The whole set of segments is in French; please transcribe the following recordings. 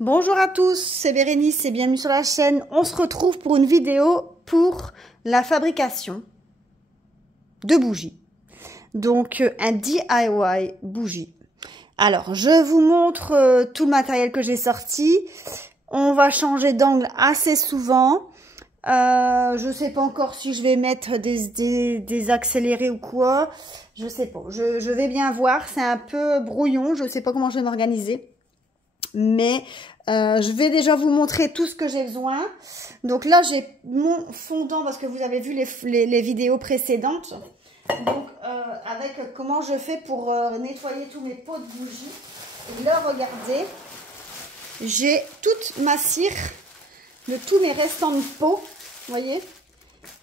Bonjour à tous, c'est Bérénice et bienvenue sur la chaîne. On se retrouve pour une vidéo pour la fabrication de bougies. Donc un DIY bougie. Alors je vous montre tout le matériel que j'ai sorti. On va changer d'angle assez souvent. Je sais pas encore si je vais mettre des accélérés ou quoi. Je sais pas. Je vais bien voir. C'est un peu brouillon. Je sais pas comment je vais m'organiser. Mais je vais déjà vous montrer tout ce que j'ai besoin. Donc là, j'ai mon fondant parce que vous avez vu les vidéos précédentes. Donc avec comment je fais pour nettoyer tous mes pots de bougies. Et là, regardez, j'ai toute ma cire de tous mes restants de pots, vous voyez,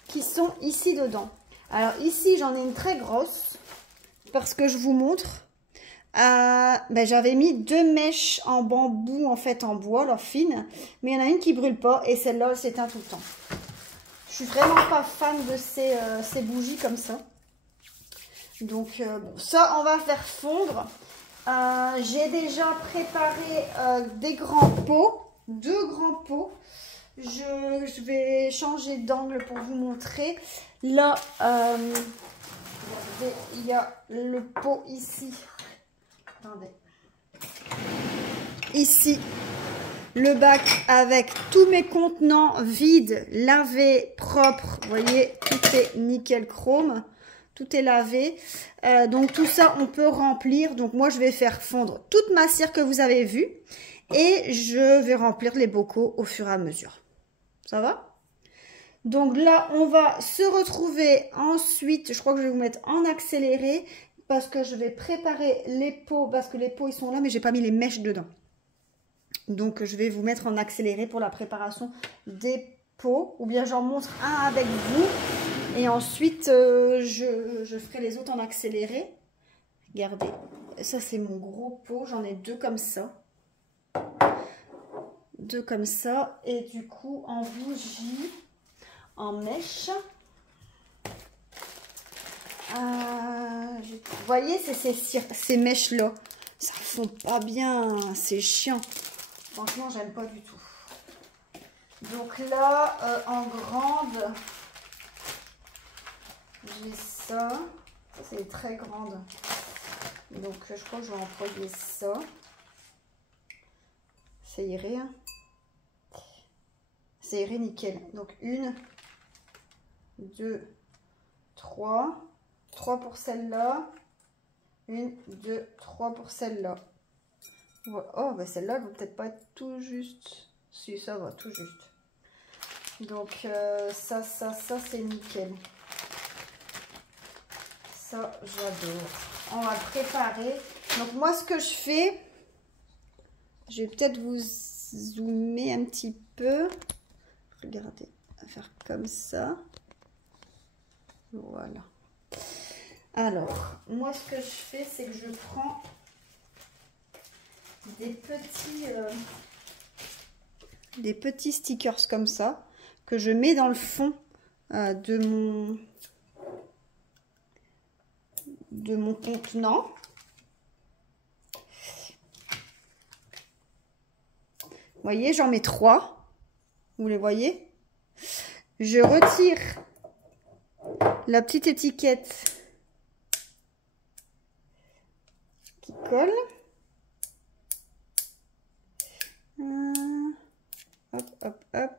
qui sont ici dedans. Alors ici, j'en ai une très grosse parce que je vous montre. J'avais mis 2 mèches en bambou, en fait en bois, alors fines, mais il y en a une qui brûle pas et celle-là elle s'éteint tout le temps. Je suis vraiment pas fan de ces bougies comme ça. Donc bon, ça on va faire fondre. J'ai déjà préparé des grands pots, 2 grands pots. Je vais changer d'angle pour vous montrer. Là, regardez, il y a le pot ici. Attendez. Ici, le bac avec tous mes contenants vides, lavés, propres. Vous voyez, tout est nickel chrome. Tout est lavé. Donc, tout ça, on peut remplir. Donc, moi, je vais faire fondre toute ma cire que vous avez vue. Et je vais remplir les bocaux au fur et à mesure. Ça va? Donc là, on va se retrouver ensuite. Je crois que je vais vous mettre en accéléré. Parce que je vais préparer les pots, parce que les pots ils sont là, mais j'ai pas mis les mèches dedans. Donc je vais vous mettre en accéléré pour la préparation des pots, ou bien j'en montre un avec vous, et ensuite je ferai les autres en accéléré. Regardez, ça c'est mon gros pot, j'en ai 2 comme ça. 2 comme ça, et du coup en bougie, en mèche. Vous voyez, c'est ces mèches-là. Ça fond pas bien, c'est chiant. Franchement, j'aime pas du tout. Donc là, en grande, j'ai ça. Ça, c'est très grande. Donc, je crois que je vais employer ça. Ça irait, hein. Ça irait nickel. Donc, 1, 2, 3. 3 pour celle-là. 1, 2, 3 pour celle-là. Oh, ben celle-là, elle va peut-être pas être tout juste. Si, ça va, tout juste. Donc, ça, c'est nickel. Ça, j'adore. On va le préparer. Donc, moi, ce que je fais, je vais peut-être vous zoomer un petit peu. Regardez, on va faire comme ça. Voilà. Alors, moi, ce que je fais, c'est que je prends des petits stickers comme ça, que je mets dans le fond de mon contenant. Vous voyez, j'en mets 3. Vous les voyez? Je retire la petite étiquette qui colle. Hop, hop, hop.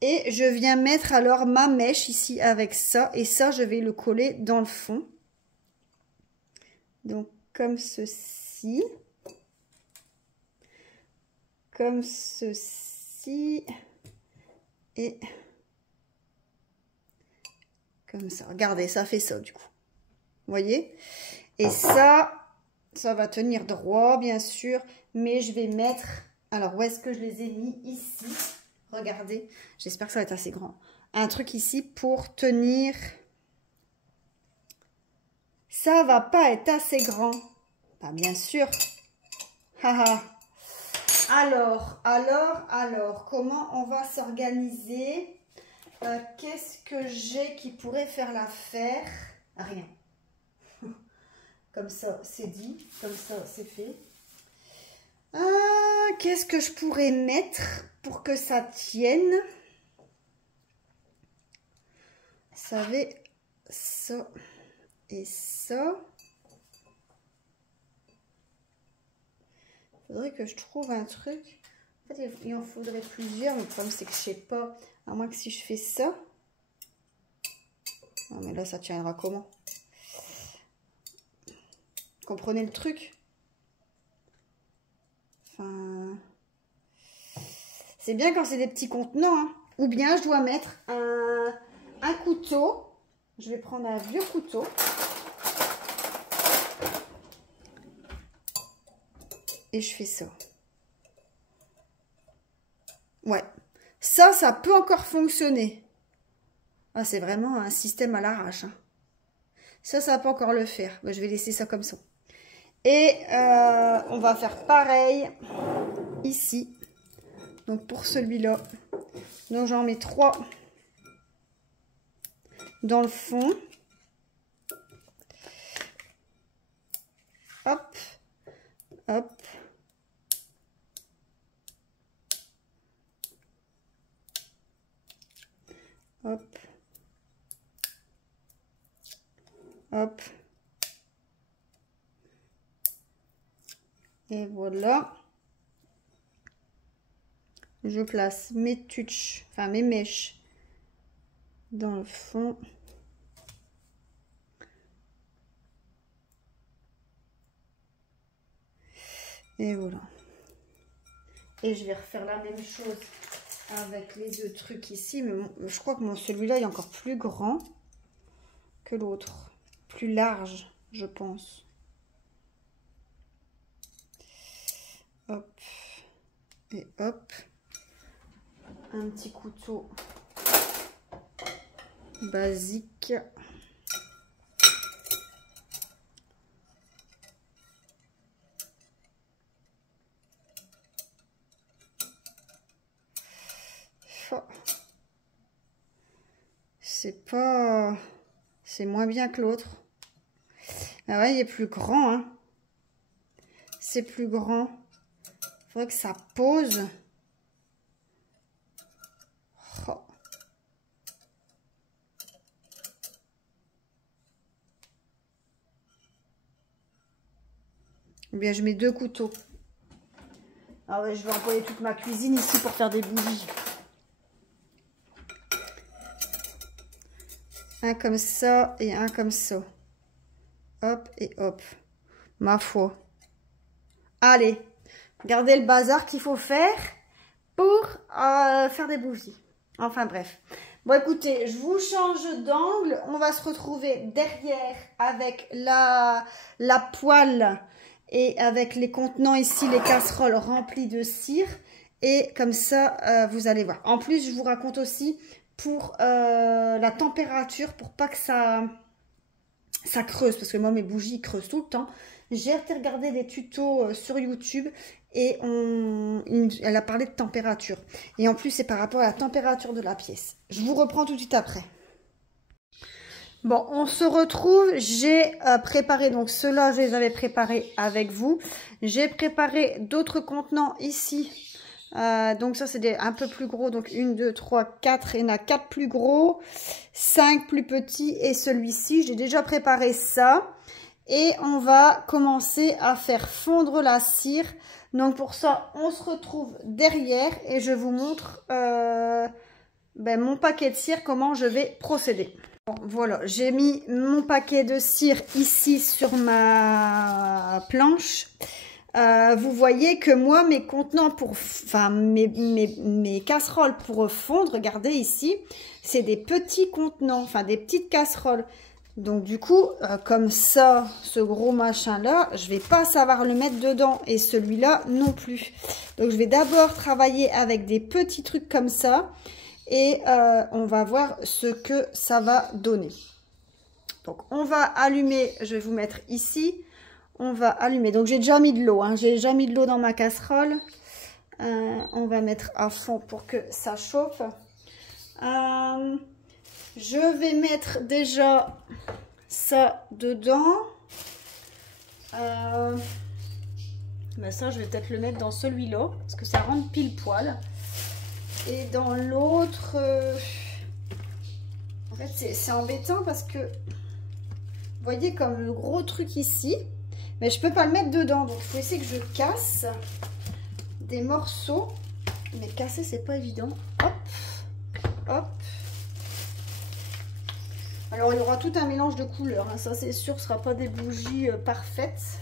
Et je viens mettre alors ma mèche ici avec ça. Et ça, je vais le coller dans le fond. Donc, comme ceci. Comme ceci. Et comme ça. Regardez, ça fait ça du coup. Vous voyez? Et ça va tenir droit, bien sûr. Mais je vais mettre... Alors, où est-ce que je les ai mis? Ici. Regardez. J'espère que ça va être assez grand. Un truc ici pour tenir... Ça va pas être assez grand. Bah, bien sûr. Haha. Alors, comment on va s'organiser? Qu'est-ce que j'ai qui pourrait faire l'affaire? Rien. Comme ça, c'est dit. Comme ça, c'est fait. Qu'est-ce que je pourrais mettre pour que ça tienne? Vous savez, ça et ça. Il faudrait que je trouve un truc. En fait, il en faudrait plusieurs. Mais le problème, c'est que je sais pas. À moins que si je fais ça. Non, mais là, ça tiendra comment? Comprenez le truc? Enfin, c'est bien quand c'est des petits contenants. Hein. Ou bien je dois mettre un couteau. Je vais prendre un vieux couteau. Et je fais ça. Ouais. Ça peut encore fonctionner. Ah, c'est vraiment un système à l'arrache. Hein. Ça peut encore le faire. Bah, je vais laisser ça comme ça. Et on va faire pareil ici. Donc pour celui-là. Donc j'en mets 3 dans le fond. Hop. Hop. Hop. Hop. Et voilà. Je place mes tuches, enfin mes mèches dans le fond. Et voilà. Et je vais refaire la même chose avec les deux trucs ici. Mais je crois que celui-là est encore plus grand que l'autre. Plus large, je pense. Hop. Et hop. Un petit couteau basique. C'est pas... C'est moins bien que l'autre. Ah ouais, il est plus grand, hein. C'est plus grand. Il faudrait que ça pose. Oh. Ou bien je mets 2 couteaux. Ah ouais, je vais employer toute ma cuisine ici pour faire des bougies. Un comme ça et un comme ça. Hop et hop. Ma foi. Allez, regardez le bazar qu'il faut faire pour faire des bougies. Enfin bref. Bon écoutez, je vous change d'angle. On va se retrouver derrière avec la poêle et avec les contenants ici, les casseroles remplies de cire. Et comme ça, vous allez voir. En plus, je vous raconte aussi pour la température, pour pas que ça creuse. Parce que moi, mes bougies creusent tout le temps. J'ai regardé des tutos sur YouTube et elle a parlé de température. Et en plus, c'est par rapport à la température de la pièce. Je vous reprends tout de suite après. Bon, on se retrouve. J'ai préparé, donc ceux-là, je les avais préparés avec vous. J'ai préparé d'autres contenants ici. Donc ça, c'est un peu plus gros. Donc 1, 2, 3, 4. Il y en a 4 plus gros, 5 plus petits et celui-ci. J'ai déjà préparé ça. Et on va commencer à faire fondre la cire. Donc pour ça, on se retrouve derrière et je vous montre mon paquet de cire, comment je vais procéder. Bon, voilà, j'ai mis mon paquet de cire ici sur ma planche. Vous voyez que moi, mes contenants mes casseroles pour fondre, regardez ici, c'est des petits contenants, enfin des petites casseroles. Donc du coup, comme ça, ce gros machin-là, je vais pas savoir le mettre dedans et celui-là non plus. Donc je vais d'abord travailler avec des petits trucs comme ça et on va voir ce que ça va donner. Donc on va allumer, je vais vous mettre ici, on va allumer. Donc j'ai déjà mis de l'eau, hein, j'ai déjà mis de l'eau dans ma casserole. On va mettre à fond pour que ça chauffe. Je vais mettre déjà ça dedans. Ben ça, je vais peut-être le mettre dans celui-là, parce que ça rentre pile poil. Et dans l'autre, en fait, c'est embêtant parce que, vous voyez comme le gros truc ici, mais je peux pas le mettre dedans. Donc, il faut essayer que je casse des morceaux. Mais casser, c'est pas évident. Hop, hop. Alors, il y aura tout un mélange de couleurs. Hein. Ça, c'est sûr, ce ne sera pas des bougies parfaites.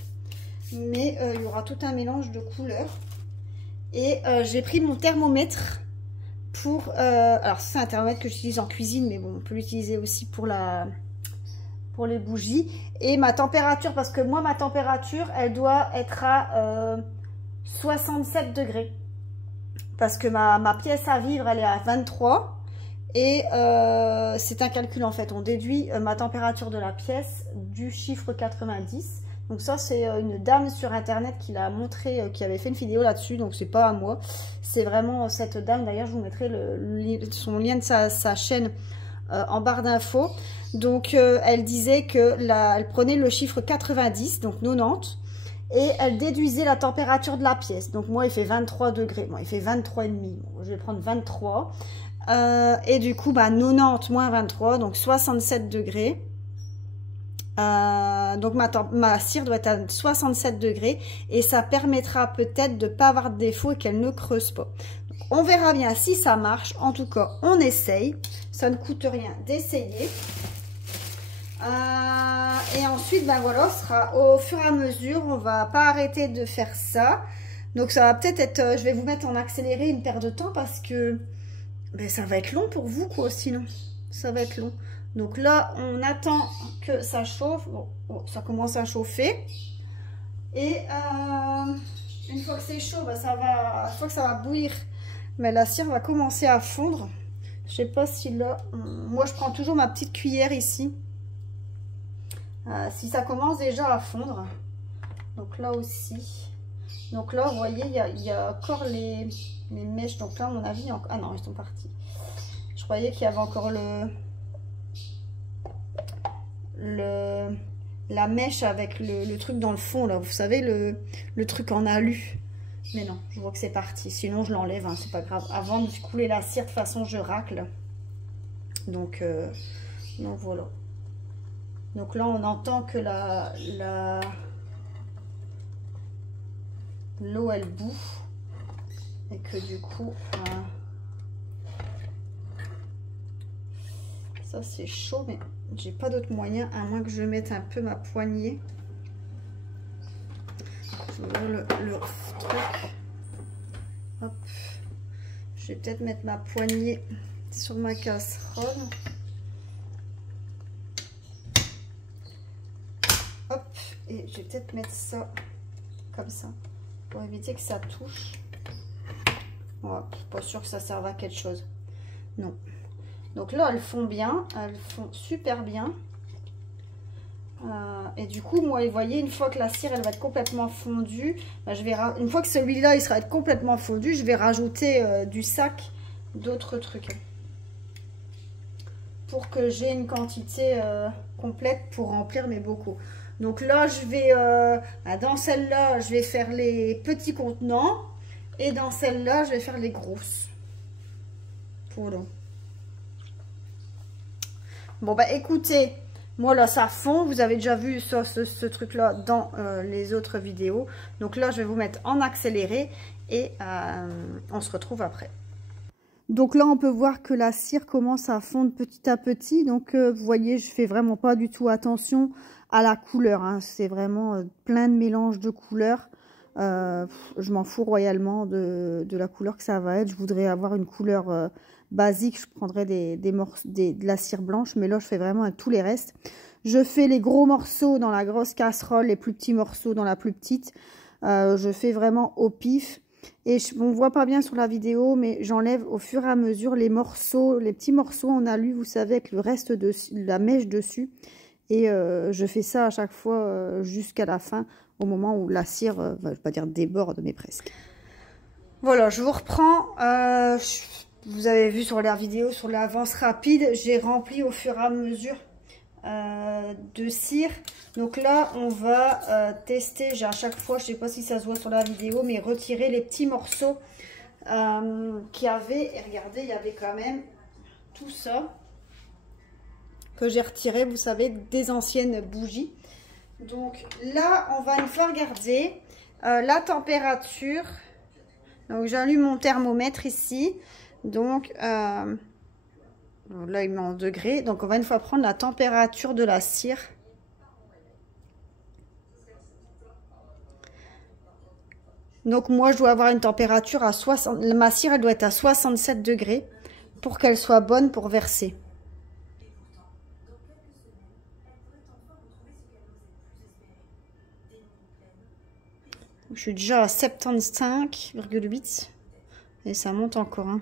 Mais il y aura tout un mélange de couleurs. Et j'ai pris mon thermomètre pour... alors, c'est un thermomètre que j'utilise en cuisine, mais bon, on peut l'utiliser aussi pour les bougies. Et ma température, parce que moi, ma température, elle doit être à 67 degrés. Parce que ma pièce à vivre, elle est à 23. Et c'est un calcul en fait. On déduit ma température de la pièce du chiffre 90. Donc ça, c'est une dame sur internet qui l'a montré, qui avait fait une vidéo là-dessus. Donc c'est pas à moi. C'est vraiment cette dame. D'ailleurs, je vous mettrai son lien de sa chaîne en barre d'infos. Donc elle disait que elle prenait le chiffre 90, donc 90. Et elle déduisait la température de la pièce. Donc moi, il fait 23 degrés. Bon, il fait 23,5. Bon, je vais prendre 23. Et du coup, bah, 90 moins 23, donc 67 degrés. Donc ma cire doit être à 67 degrés. Et ça permettra peut-être de ne pas avoir de défaut et qu'elle ne creuse pas. Donc, on verra bien si ça marche. En tout cas, on essaye. Ça ne coûte rien d'essayer. Et ensuite, ben voilà, ce sera au fur et à mesure. On va pas arrêter de faire ça. Donc ça va peut-être être, je vais vous mettre en accéléré une paire de temps parce que ben, ça va être long pour vous quoi, sinon. Ça va être long. Donc là, on attend que ça chauffe. Bon, ça commence à chauffer. Et une fois que c'est chaud, ben, une fois que ça va bouillir, mais la cire va commencer à fondre. Je sais pas si là, moi je prends toujours ma petite cuillère ici. Si ça commence déjà à fondre, donc là aussi, donc là vous voyez il y a encore les mèches, donc là à mon avis, ah non ils sont partis, je croyais qu'il y avait encore la mèche avec le truc dans le fond là, vous savez le truc en alu, mais non, je vois que c'est parti, sinon je l'enlève, hein, c'est pas grave, avant de couler la cire de toute façon je racle, donc voilà. Donc là, on entend que l'eau, elle bout. Et que du coup, ça c'est chaud, mais j'ai pas d'autre moyen, à moins que je mette un peu ma poignée. Je vais ouvrir le truc. Hop. Je vais peut-être mettre ma poignée sur ma casserole. Hop, et je vais peut-être mettre ça comme ça pour éviter que ça touche. Voilà, pas sûr que ça serve à quelque chose. Non. Donc là, elles font bien, elles font super bien. Et du coup, moi, vous voyez, une fois que la cire, elle va être complètement fondue, bah, une fois que celui-là, il sera complètement fondu, je vais rajouter du sac d'autres trucs. Pour que j'ai une quantité complète pour remplir mes bocaux. Donc là, je vais, dans celle-là, je vais faire les petits contenants. Et dans celle-là, je vais faire les grosses. Voilà. Bon, bah écoutez, moi là, ça fond. Vous avez déjà vu ça, ce truc-là dans les autres vidéos. Donc là, je vais vous mettre en accéléré. Et on se retrouve après. Donc là, on peut voir que la cire commence à fondre petit à petit. Donc, vous voyez, je fais vraiment pas du tout attention à la couleur. Hein. C'est vraiment plein de mélanges de couleurs. Je m'en fous royalement de la couleur que ça va être. Je voudrais avoir une couleur basique. Je prendrais de la cire blanche. Mais là, je fais vraiment avec tous les restes. Je fais les gros morceaux dans la grosse casserole. Les plus petits morceaux dans la plus petite. Je fais vraiment au pif. Et on ne voit pas bien sur la vidéo, mais j'enlève au fur et à mesure les morceaux, les petits morceaux en alu, vous savez, avec le reste de la mèche dessus. Et je fais ça à chaque fois jusqu'à la fin, au moment où la cire, je ne vais pas dire déborde, mais presque. Voilà, je vous reprends. Vous avez vu sur la vidéo, sur l'avance rapide, j'ai rempli au fur et à mesure de cire. Donc là, on va tester, à chaque fois, je ne sais pas si ça se voit sur la vidéo, mais retirer les petits morceaux qu'il y avait. Et regardez, il y avait quand même tout ça que j'ai retiré, vous savez, des anciennes bougies. Donc là, on va une fois regarder la température. Donc j'allume mon thermomètre ici. Donc là, il met en degrés. Donc on va une fois prendre la température de la cire. Donc moi, je dois avoir une température à 60... Ma cire, elle doit être à 67 degrés pour qu'elle soit bonne pour verser. Je suis déjà à 75,8 et ça monte encore. Hein.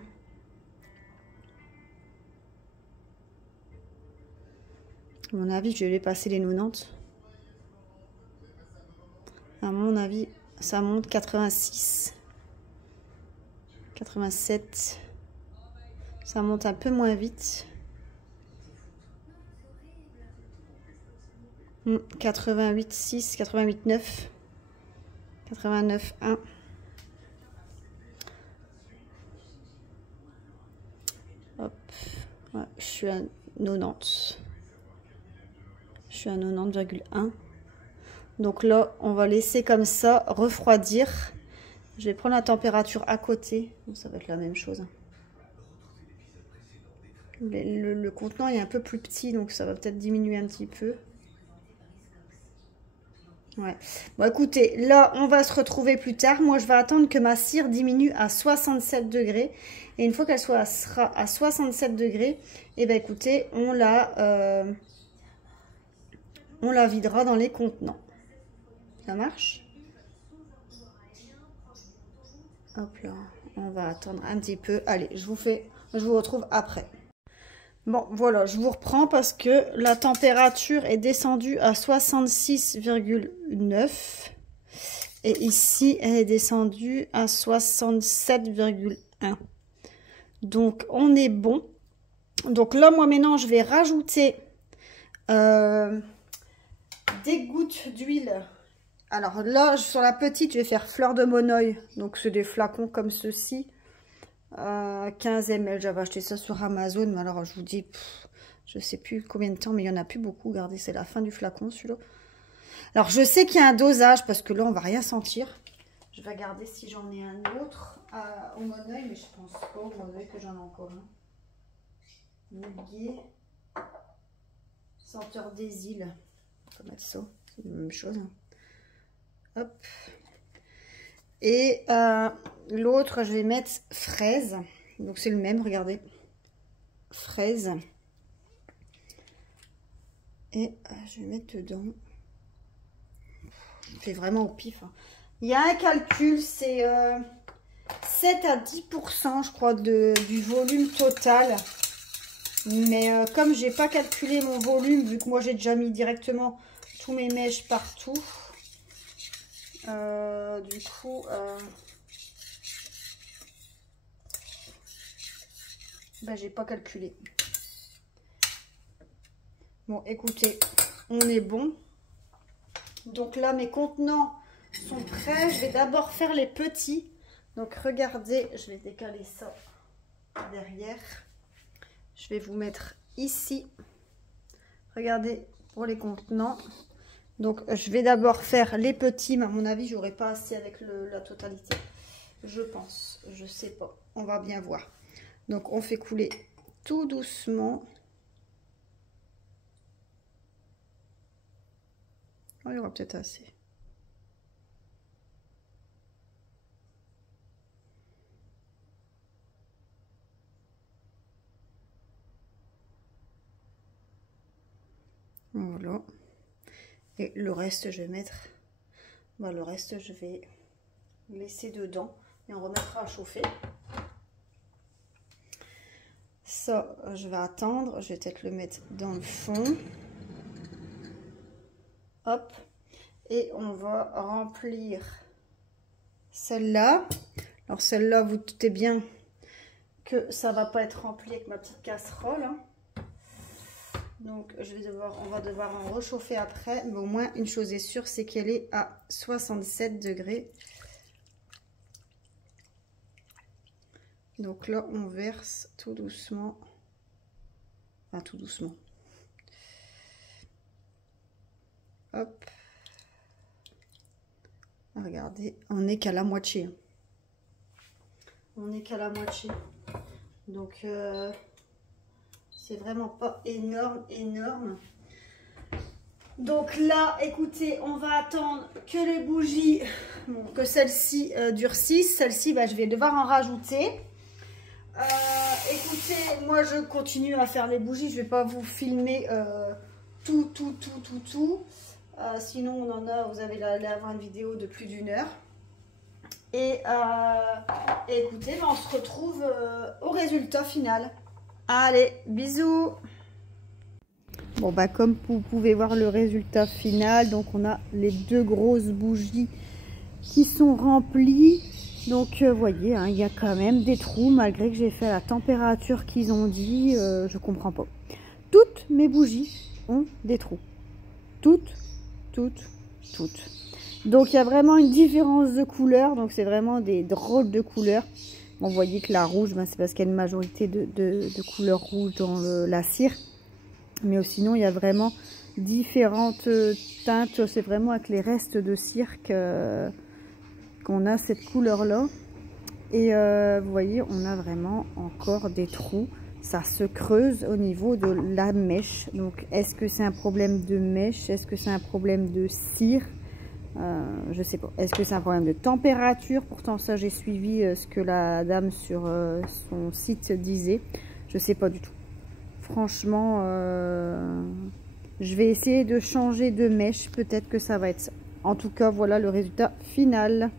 À mon avis, je vais passer les 90. À mon avis, ça monte 86, 87. Ça monte un peu moins vite. 88,6, 88,9. 89,1. Hop. Ouais, je suis à 90. Je suis à 90,1. Donc là, on va laisser comme ça refroidir. Je vais prendre la température à côté. Bon, ça va être la même chose. Le contenant est un peu plus petit, donc ça va peut-être diminuer un petit peu. Ouais. Bon, écoutez, là, on va se retrouver plus tard. Moi, je vais attendre que ma cire diminue à 67 degrés. Et une fois qu'elle sera à 67 degrés, et ben écoutez, on la videra dans les contenants. Ça marche? Hop là, on va attendre un petit peu. Allez, je vous retrouve après. Bon, voilà, je vous reprends parce que la température est descendue à 66,9 et ici, elle est descendue à 67,1. Donc, on est bon. Donc là, moi, maintenant, je vais rajouter des gouttes d'huile. Alors là, sur la petite, je vais faire fleur de monoeil. Donc, c'est des flacons comme ceci. 15 ml, j'avais acheté ça sur Amazon, mais alors je vous dis, je sais plus combien de temps, mais il n'y en a plus beaucoup. Regardez, c'est la fin du flacon celui-là. Alors je sais qu'il y a un dosage parce que là on va rien sentir. Je vais regarder si j'en ai un autre au monoeil, mais je pense pas au monoeil que j'en ai encore un. Muguet, senteur des îles. On va mettre ça, c'est la même chose. Hop. Et l'autre, je vais mettre fraise. Donc c'est le même, regardez. Fraise. Et je vais mettre dedans. Je fais vraiment au pif. Hein. Il y a un calcul, c'est 7 à 10%, je crois, du volume total. Mais comme j'ai pas calculé mon volume, vu que moi j'ai déjà mis directement tous mes mèches partout. Du coup, ben, j'ai pas calculé. Bon, écoutez, on est bon. Donc là, mes contenants sont prêts. Je vais d'abord faire les petits. Donc regardez, je vais décaler ça derrière. Je vais vous mettre ici. Regardez pour les contenants. Donc je vais d'abord faire les petits, mais à mon avis, j'aurai pas assez avec la totalité. Je pense, je sais pas. On va bien voir. Donc on fait couler tout doucement. Oh, il y aura peut-être assez. Voilà. Et le reste, je vais mettre... Bon, le reste, je vais laisser dedans. Et on remettra à chauffer. Ça, je vais attendre. Je vais peut-être le mettre dans le fond. Hop. Et on va remplir celle-là. Alors celle-là, vous doutez bien que ça va pas être rempli avec ma petite casserole. Hein. Donc on va devoir en réchauffer après, mais au moins une chose est sûre, c'est qu'elle est à 67 degrés. Donc là on verse tout doucement, enfin tout doucement. Hop. Regardez, on n'est qu'à la moitié. On n'est qu'à la moitié. Donc c'est vraiment pas énorme. Donc là, écoutez, on va attendre que les bougies, bon, que celles-ci durcissent. Celles-ci, bah, je vais devoir en rajouter. Écoutez, moi je continue à faire les bougies. Je vais pas vous filmer tout. Sinon on en a, vous allez avoir une vidéo de plus d'1 heure. Et écoutez, on se retrouve au résultat final. Allez, bisous. Bon bah comme vous pouvez voir le résultat final, donc on a les 2 grosses bougies qui sont remplies. Donc vous voyez, hein, il y a quand même des trous malgré que j'ai fait la température qu'ils ont dit. Je comprends pas. Toutes mes bougies ont des trous. Toutes. Donc il y a vraiment une différence de couleur. Donc c'est vraiment des drôles de couleurs. Bon, vous voyez que la rouge, ben, c'est parce qu'il y a une majorité de couleur rouge dans la cire. Mais sinon il y a vraiment différentes teintes. C'est vraiment avec les restes de cire qu'on a cette couleur là. Et vous voyez, on a vraiment encore des trous. Ça se creuse au niveau de la mèche. Donc, est-ce que c'est un problème de mèche? Est-ce que c'est un problème de cire? Je sais pas. Est-ce que c'est un problème de température? Pourtant, ça, j'ai suivi ce que la dame sur son site disait. Je sais pas du tout. Franchement, je vais essayer de changer de mèche. Peut-être que ça va être ça. En tout cas, voilà le résultat final.